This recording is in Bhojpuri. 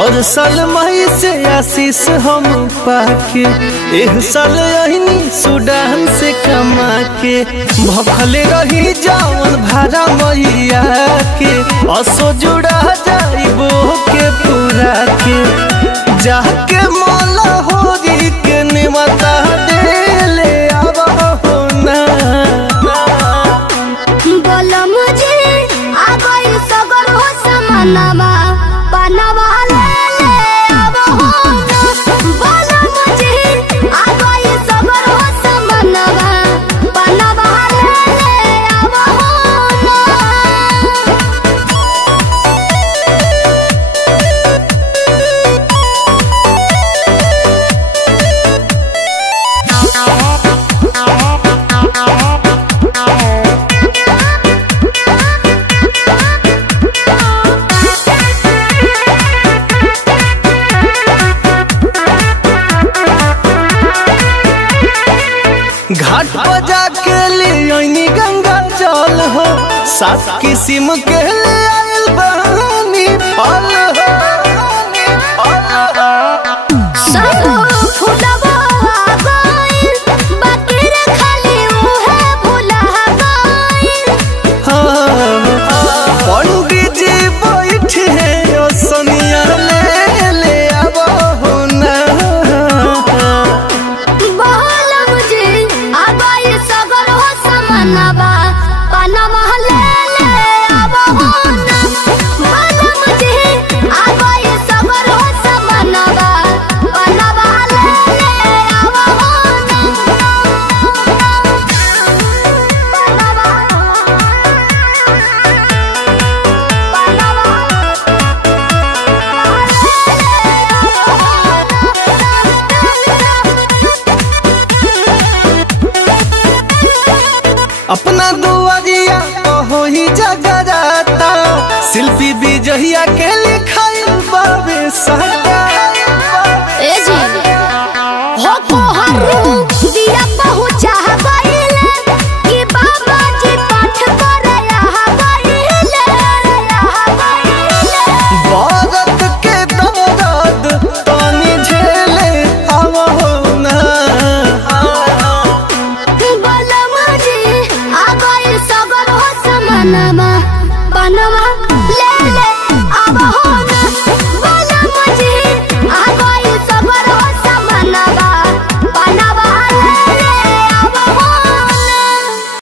पर साल मई से आशीष हम पाके एह साल अहिनी सूडान से कमा के भखले रही जावन भाड़ा मैया के असो जुड़ा जाइबो के पूरा के जाके मौला होरी के निमता देले आवा हो ना बोलो मुझे आ गई सगर हो समानवा बनवा घाट पर जाके ले गंगा जल हो 7 किस्म के ले आइल बहानी फल हो सब फुलवा गइल बाकी रे खाली उहे भुला गइल पंडित जी बैठे ओ सोनिया ले आबो हो ना मनवा पनवा ले आवा हो ना बोलो मुझे आ गई सबर हो समनवा पनवा ले आवा हो ना अपना दुआरिया हो ही जगराता शिल्पी विजहिया के लिखाई बाबे साटा ए जी हो कोहरू दिया पहुंचा गइले कि बाबा जी पाठ करया गइले भारत के दर्द तनी झेले आवा हो ना बोलो मुझे आ गई सगर हो समनवा बनवा